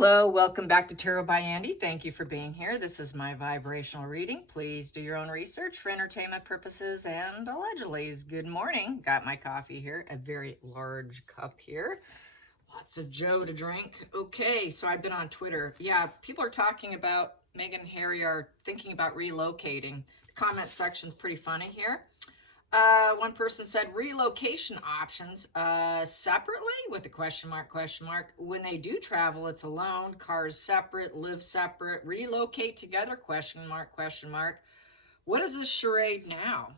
Hello, welcome back to Tarot by Andy. Thank you for being here. This is my vibrational reading. Please do your own research for entertainment purposes and allegedly. Good morning. Got my coffee here, a very large cup here. Lots of Joe to drink. Okay, so I've been on Twitter. Yeah, people are talking about Meghan and Harry are thinking about relocating. The comment section's pretty funny here. One person said relocation options separately with a question mark. When they do travel, it's alone, cars separate, live separate, relocate together, question mark. What is this charade now?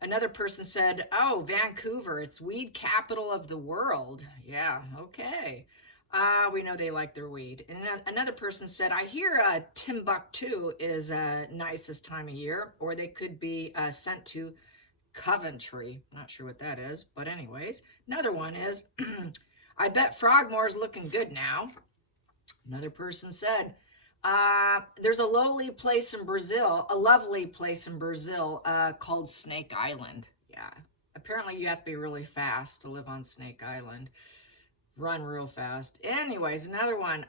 Another person said, oh, Vancouver, it's weed capital of the world. Yeah, okay. We know they like their weed. And another person said, I hear Timbuktu is nicest time of year, or they could be sent to Coventry. Not sure what that is, but anyways. Another one is, I bet Frogmore's looking good now. Another person said, there's a lovely place in Brazil called Snake Island. Yeah, apparently you have to be really fast to live on Snake Island. Run real fast. Anyways, another one.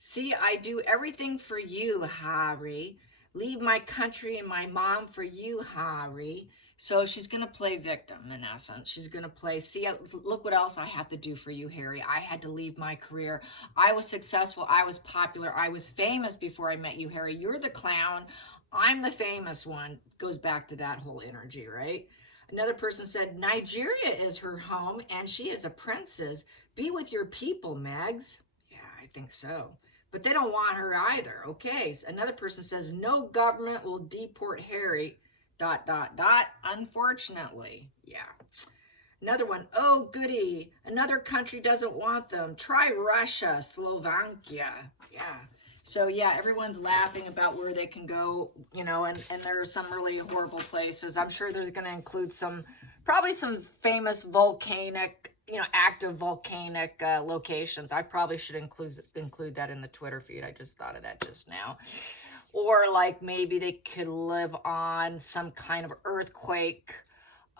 See, I do everything for you, Harry. Leave my country and my mom for you, Harry. So she's going to play victim, in essence. She's going to play, see, look what else I have to do for you, Harry. I had to leave my career. I was successful. I was popular. I was famous before I met you, Harry. You're the clown. I'm the famous one. Goes back to that whole energy, right? Another person said, Nigeria is her home and she is a princess. Be with your people, Megs. Yeah, I think so. But they don't want her either. Okay, so another person says, no government will deport Harry, ... Unfortunately, yeah. Another one, oh, goody. Another country doesn't want them. Try Russia, Slovakia. Yeah. So, yeah, everyone's laughing about where they can go, you know, and there are some really horrible places. I'm sure there's going to include probably some famous volcanic, active volcanic locations. I probably should include that in the Twitter feed. I just thought of that just now. Or like maybe they could live on some kind of earthquake,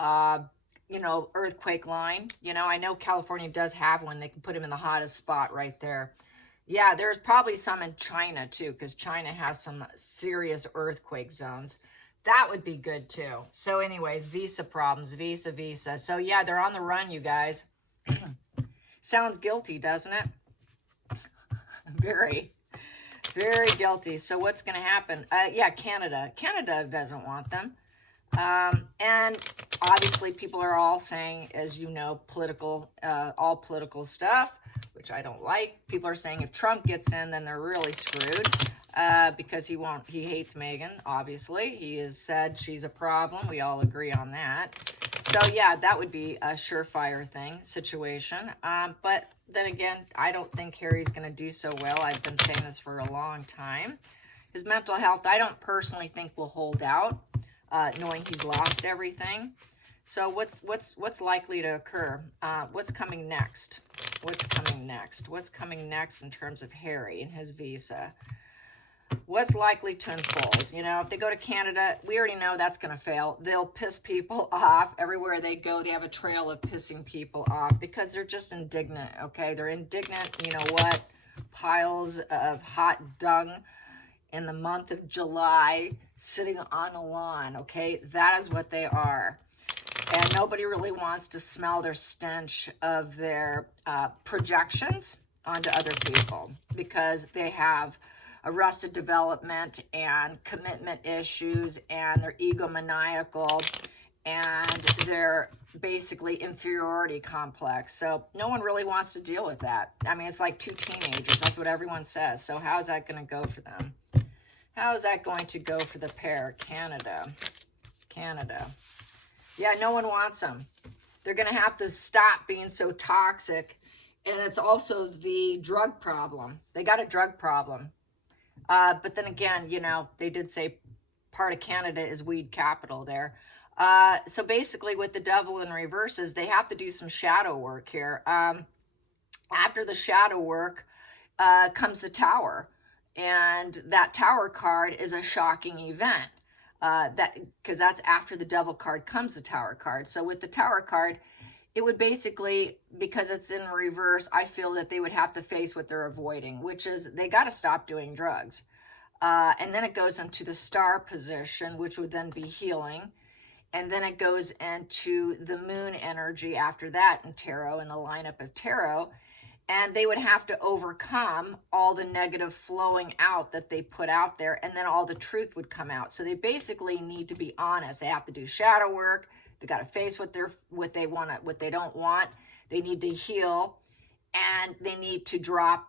earthquake line. I know California does have one. They can put them in the hottest spot right there. Yeah, there's probably some in China too, because China has some serious earthquake zones. That would be good too. So anyways, visa problems, visa. So yeah, they're on the run, you guys. Sounds guilty, doesn't it? Very, very guilty. So what's going to happen? Yeah, Canada. Canada doesn't want them. And obviously people are all saying, as you know, all political stuff, which I don't like. People are saying if Trump gets in, then they're really screwed. Because he hates Meghan, obviously. He has said she's a problem. We all agree on that. So yeah, that would be a surefire situation. But then again, I don't think Harry's going to do so well. I've been saying this for a long time. His mental health, I don't personally think will hold out, knowing he's lost everything. So what's likely to occur? What's coming next? What's coming next in terms of Harry and his visa? What's likely to unfold? If they go to Canada, we already know that's going to fail. They'll piss people off. Everywhere they go, they have a trail of pissing people off because they're just indignant, okay? They're indignant, you know what? Piles of hot dung in the month of July sitting on a lawn, okay? That is what they are. And nobody really wants to smell their stench of their projections onto other people because they have arrested development and commitment issues, and they're egomaniacal, and they're basically inferiority complex. So no one really wants to deal with that. I mean, it's like two teenagers. That's what everyone says. So how is that going to go for them? How is that going to go for the pair? Canada. Yeah, no one wants them. They're going to have to stop being so toxic. And it's also the drug problem. They got a drug problem. But then again, they did say part of Canada is weed capital there. So basically with the devil in reverses, they have to do some shadow work here. After the shadow work comes the Tower. And that Tower card is a shocking event. Because that's after the devil card comes the Tower card. So with the Tower card, it would basically, because it's in reverse, I feel that they would have to face what they're avoiding, which is they got to stop doing drugs. And then it goes into the star position, which would then be healing. And then it goes into the moon energy after that in tarot, in the lineup of tarot. And they would have to overcome all the negative flowing out that they put out there, and then all the truth would come out. So they basically need to be honest. They have to do shadow work. They got to face what they want, what they don't want. They need to heal, and they need to drop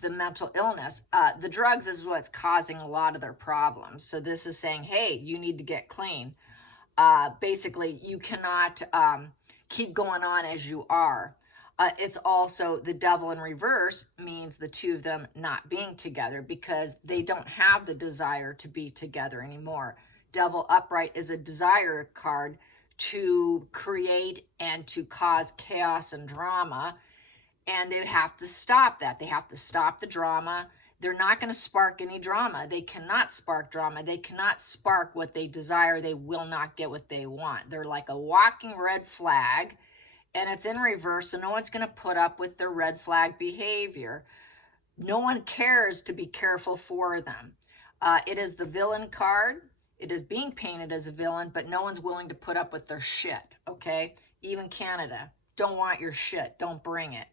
the mental illness. The drugs is what's causing a lot of their problems. So this is saying, hey, you need to get clean. Basically, you cannot keep going on as you are. It's also the devil in reverse means the two of them not being together because they don't have the desire to be together anymore. Devil upright is a desire card to create and to cause chaos and drama. And they have to stop that. They have to stop the drama. They're not going to spark any drama. They cannot spark drama. They cannot spark what they desire. They will not get what they want. They're like a walking red flag. And it's in reverse, so no one's going to put up with their red flag behavior. No one cares to be careful for them. It is the villain card. It is being painted as a villain, but no one's willing to put up with their shit, okay? Even Canada. Don't want your shit. Don't bring it.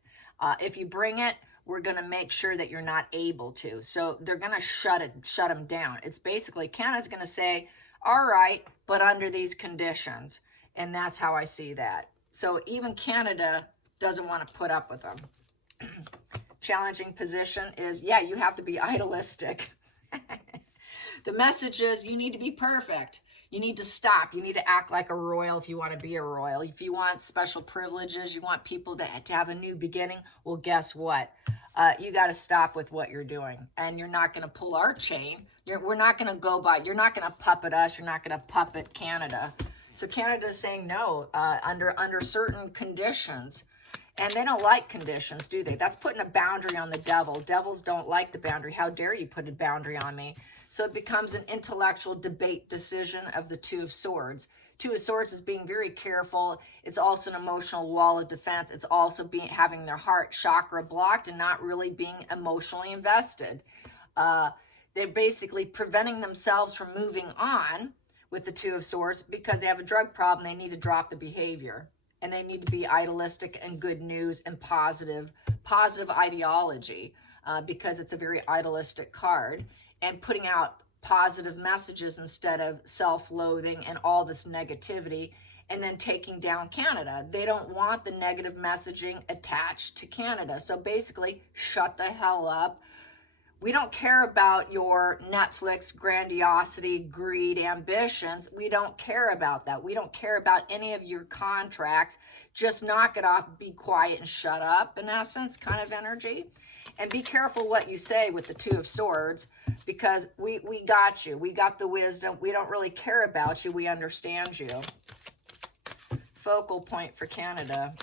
If you bring it, we're going to make sure that you're not able to. So they're going to shut them down. It's basically, Canada's going to say, all right, but under these conditions. And that's how I see that. So even Canada doesn't want to put up with them. Challenging position is, yeah, you have to be idealistic. The message is you need to be perfect. You need to stop. You need to act like a royal if you want to be a royal. If you want special privileges, you want people to have a new beginning, well, guess what? You got to stop with what you're doing. And you're not going to pull our chain. We're not going to go by, you're not going to puppet us. You're not going to puppet Canada. So Canada is saying no under certain conditions. And they don't like conditions, do they? That's putting a boundary on the devil. Devils don't like the boundary. How dare you put a boundary on me? So it becomes an intellectual debate decision of the Two of Swords. Two of Swords is being very careful. It's also an emotional wall of defense. It's also having their heart chakra blocked and not really being emotionally invested. They're basically preventing themselves from moving on with the Two of Swords because they have a drug problem. They need to drop the behavior, and they need to be idealistic and good news and positive ideology because it's a very idealistic card, and putting out positive messages instead of self-loathing and all this negativity, and then taking down Canada. They don't want the negative messaging attached to Canada. So basically, shut the hell up. We don't care about your Netflix grandiosity, greed, ambitions. We don't care about that. We don't care about any of your contracts. Just knock it off, be quiet, and shut up, in essence, kind of energy. And be careful what you say with the Two of Swords, because we got you. We got the wisdom. We don't really care about you. We understand you. Focal point for Canada.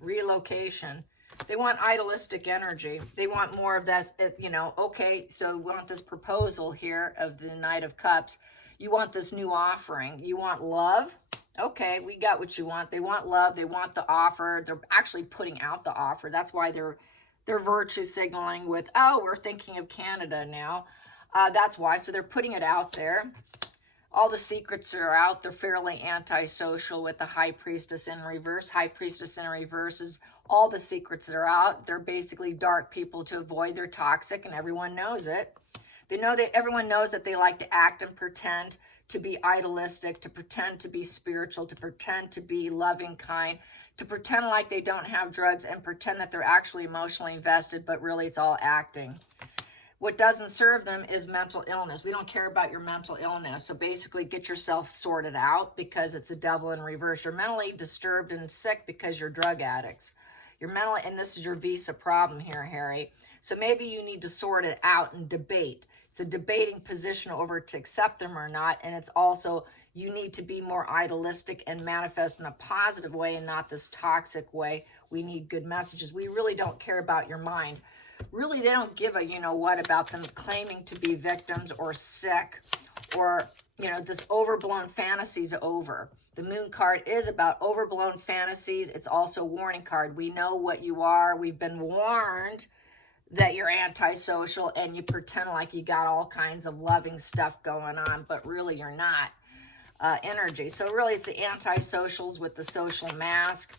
Relocation. They want idealistic energy. They want more of that, you know, okay, so we want this proposal here of the Knight of Cups. You want this new offering. You want love? Okay, we got what you want. They want love. They want the offer. They're actually putting out the offer. That's why they're virtue signaling with, oh, we're thinking of Canada now. That's why. So they're putting it out there. All the secrets are out. They're fairly antisocial with the High Priestess in reverse. High Priestess in reverse is all the secrets that are out. They're basically dark people to avoid. They're toxic, and everyone knows it. They know that everyone knows that they like to act and pretend to be idealistic, to pretend to be spiritual, to pretend to be loving, kind, to pretend like they don't have drugs and pretend that they're actually emotionally invested, but really it's all acting. What doesn't serve them is mental illness. We don't care about your mental illness. So basically get yourself sorted out because it's a devil in reverse. You're mentally disturbed and sick because you're drug addicts. You're mentally, and this is your visa problem here, Harry. So maybe you need to sort it out and debate. It's a debating position over to accept them or not. And it's also, you need to be more idealistic and manifest in a positive way and not this toxic way. We need good messages. We really don't care about your mind. Really, they don't give a you know what about them claiming to be victims or sick or you know, this overblown fantasies over. The moon card is about overblown fantasies. It's also a warning card. We know what you are. We've been warned that you're antisocial and you pretend like you got all kinds of loving stuff going on, but really you're not. Energy. So really it's the antisocials with the social mask,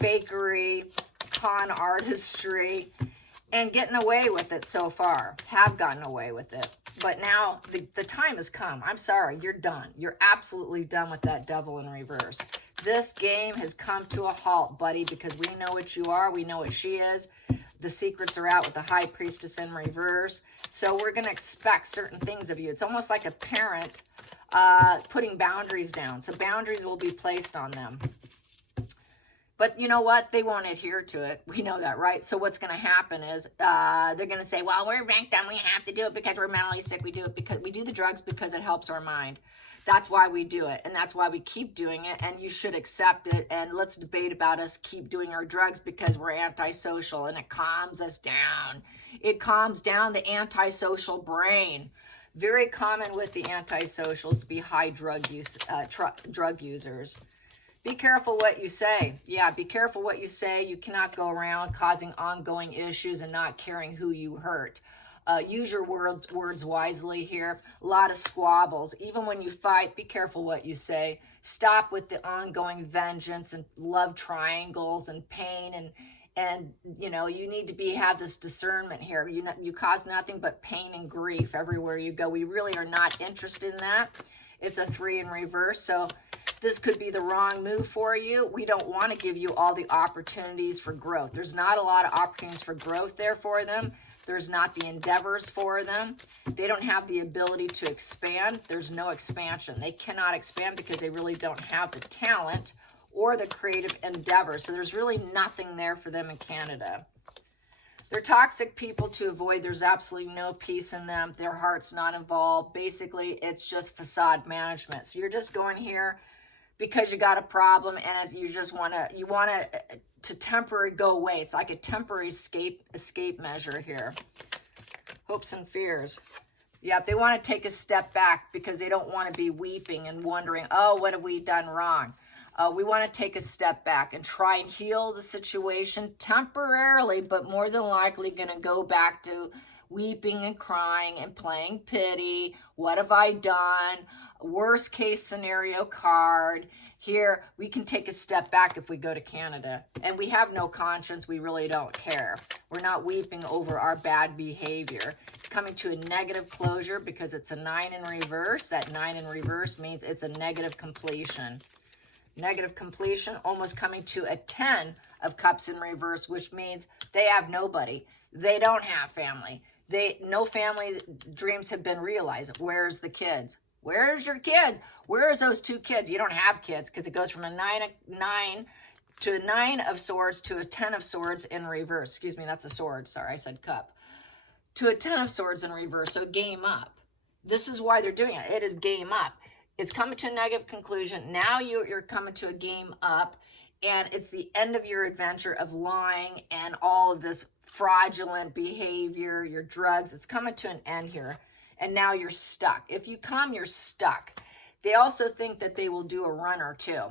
fakery, con artistry, and getting away with it so far. Have gotten away with it. But now the time has come. I'm sorry, you're done. You're absolutely done with that devil in reverse. This game has come to a halt, buddy, because we know what you are. We know what she is. The secrets are out with the high priestess in reverse. So we're going to expect certain things of you. It's almost like a parent putting boundaries down. So boundaries will be placed on them. But you know what? They won't adhere to it. We know that, right? So what's going to happen is they're going to say, well, we're victim. We have to do it because we're mentally sick. We do it because we do the drugs because it helps our mind. That's why we do it. And that's why we keep doing it. And you should accept it. And let's debate about us keep doing our drugs because we're antisocial and it calms us down. It calms down the antisocial brain. Very common with the antisocials to be high drug users. Be careful what you say. Yeah, be careful what you say. You cannot go around causing ongoing issues and not caring who you hurt. Use your words wisely here. A lot of squabbles. Even when you fight, be careful what you say. Stop with the ongoing vengeance and love triangles and pain and you know, you need to have this discernment here. You cause nothing but pain and grief everywhere you go. We really are not interested in that. It's a 3 in reverse, so this could be the wrong move for you. We don't want to give you all the opportunities for growth. There's not a lot of opportunities for growth there for them. There's not the endeavors for them. They don't have the ability to expand. There's no expansion. They cannot expand because they really don't have the talent or the creative endeavor. So there's really nothing there for them in Canada. They're toxic people to avoid. There's absolutely no peace in them. Their heart's not involved. Basically, it's just facade management. So you're just going here because you got a problem and you just want to temporarily go away. It's like a temporary escape measure here. Hopes and fears. Yeah, they want to take a step back because they don't want to be weeping and wondering, oh, what have we done wrong? We want to take a step back and try and heal the situation temporarily, but more than likely going to go back to weeping and crying and playing pity. What have I done? Worst case scenario card. Here, we can take a step back if we go to Canada. And we have no conscience. We really don't care. We're not weeping over our bad behavior. It's coming to a negative closure because it's a 9 in reverse. That 9 in reverse means it's a negative completion. Negative completion, almost coming to a 10 of cups in reverse, which means they have nobody. They don't have family. No family dreams have been realized. Where's the kids? Where's your kids? Where's those 2 kids? You don't have kids because it goes from a 9 to a 9 of swords to a 10 of swords in reverse. Excuse me, that's a sword. Sorry, I said cup. To a 10 of swords in reverse. So game up. This is why they're doing it. It is game up. It's coming to a negative conclusion. Now you're coming to a game up, and it's the end of your adventure of lying and all of this fraudulent behavior, your drugs. It's coming to an end here, and now you're stuck. If you come, you're stuck. They also think that they will do a run or two.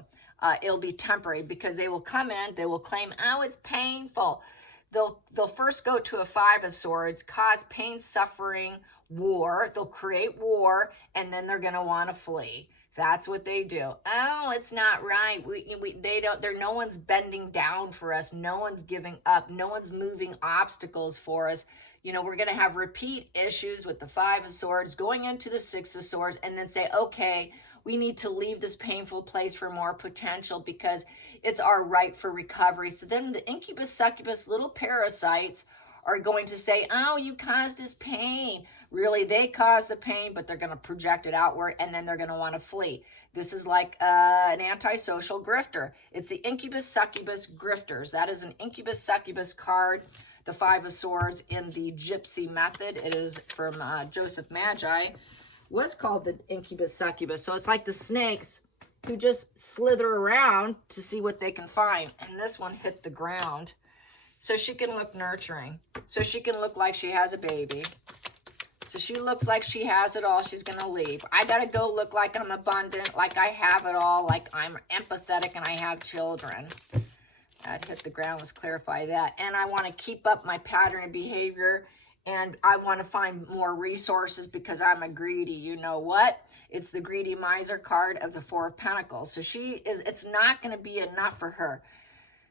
It'll be temporary because they will come in, they will claim, oh, it's painful. They'll first go to a 5 of swords, cause pain, suffering, war. They'll create war, and then they're going to want to flee. That's what they do. Oh, it's not right. No one's bending down for us. No one's giving up. No one's moving obstacles for us. You know, we're going to have repeat issues with the 5 of swords, going into the 6 of swords, and then say, okay, we need to leave this painful place for more potential because it's our right for recovery. So then the incubus, succubus, little parasites are going to say, oh, you caused this pain. Really, they caused the pain, but they're going to project it outward, and then they're going to want to flee. This is like an antisocial grifter. It's the incubus, succubus grifters. That is an incubus, succubus card, the 5 of swords in the gypsy method. It is from Joseph Magi. What's called the incubus, succubus. So it's like the snakes who just slither around to see what they can find. And this one hit the ground. So she can look nurturing. So she can look like she has a baby. So she looks like she has it all. She's going to leave. I got to go look like I'm abundant, like I have it all, like I'm empathetic and I have children. That hit the ground. Let's clarify that. And I want to keep up my pattern of behavior, and I want to find more resources because I'm a greedy. You know what? It's the greedy miser card of the Four of Pentacles. So it's not going to be enough for her.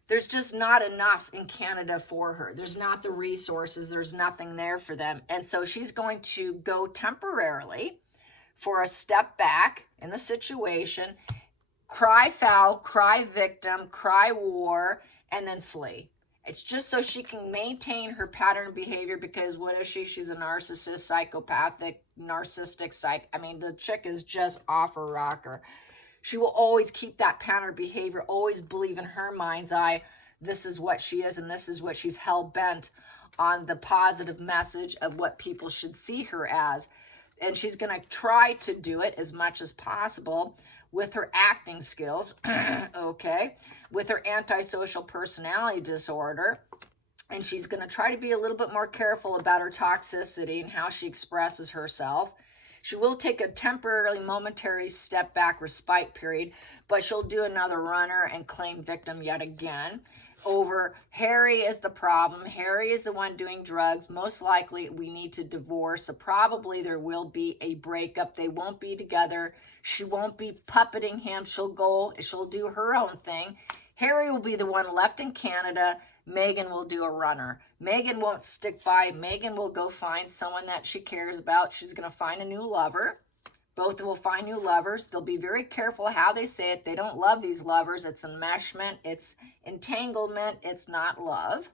There's just not enough in Canada for her. There's not the resources. There's nothing there for them. And so she's going to go temporarily for a step back in the situation, cry foul, cry victim, cry war, and then flee. It's just so she can maintain her pattern of behavior, because what is she? She's a narcissist, psychopathic, narcissistic I mean, the chick is just off her rocker. She will always keep that pattern of behavior, always believe in her mind's eye, this is what she is and this is what she's hell-bent on, the positive message of what people should see her as. And she's going to try to do it as much as possible with her acting skills, okay, with her antisocial personality disorder. And she's going to try to be a little bit more careful about her toxicity and how she expresses herself. She will take a temporarily, momentary step back respite period, but she'll do another runner and claim victim yet again over Harry is the problem. Harry is the one doing drugs. Most likely we need to divorce. So probably there will be a breakup. They won't be together. She won't be puppeting him. She'll do her own thing. Harry will be the one left in Canada. Megan will do a runner. Megan won't stick by. Megan will go find someone that she cares about. She's going to find a new lover. Both will find new lovers. They'll be very careful how they say it. They don't love these lovers. It's enmeshment. It's entanglement. It's not love.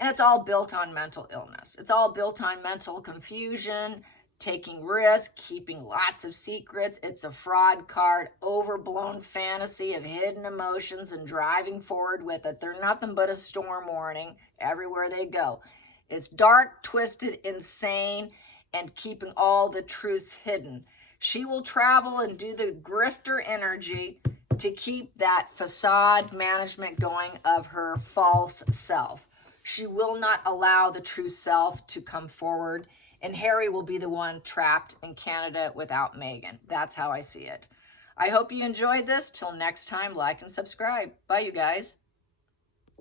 And it's all built on mental illness. It's all built on mental confusion, taking risks, keeping lots of secrets. It's a fraud card, overblown fantasy of hidden emotions and driving forward with it. They're nothing but a storm warning everywhere they go. It's dark, twisted, insane, and keeping all the truths hidden. She will travel and do the grifter energy to keep that facade management going of her false self. She will not allow the true self to come forward. And Harry will be the one trapped in Canada without Megan. That's how I see it. I hope you enjoyed this. Till next time, like and subscribe. Bye, you guys.